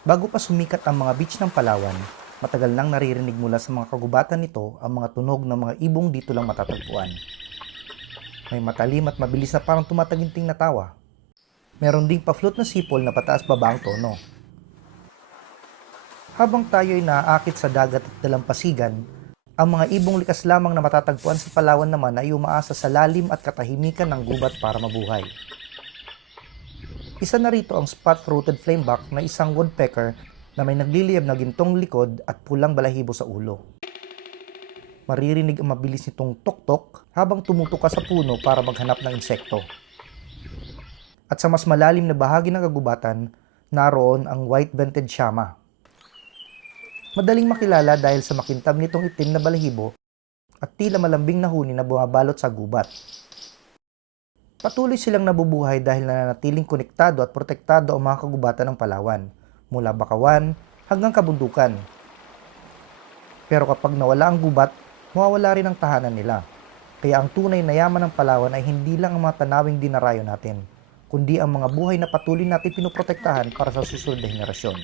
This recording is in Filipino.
Bago pa sumikat ang mga beach ng Palawan, matagal nang naririnig mula sa mga kagubatan nito ang mga tunog ng mga ibong dito lang matatagpuan. May matalim at mabilis na parang tumataginting na tawa. Meron ding pa-float na sipol na pataas baba ang tono. Habang tayo ay naaakit sa dagat at dalampasigan, ang mga ibong likas lamang na matatagpuan sa Palawan naman ay umaasa sa lalim at katahimikan ng gubat para mabuhay. Isa na rito ang spot-throated flameback na isang woodpecker na may nagliliyab na gintong likod at pulang balahibo sa ulo. Maririnig ang mabilis nitong tok-tok habang tumutok ka sa puno para maghanap ng insekto. At sa mas malalim na bahagi ng kagubatan, naroon ang white-vented llama. Madaling makilala dahil sa makintab nitong itim na balahibo at tila malambing na huni na bumabalot sa gubat. Patuloy silang nabubuhay dahil nananatiling konektado at protektado ang mga kagubatan ng Palawan, mula Bakawan hanggang kabundukan. Pero kapag nawala ang gubat, mawawala rin ang tahanan nila. Kaya ang tunay na yaman ng Palawan ay hindi lang ang mga tanawing dinarayo natin, kundi ang mga buhay na patuloy natin pinoprotektahan para sa susunod na henerasyon.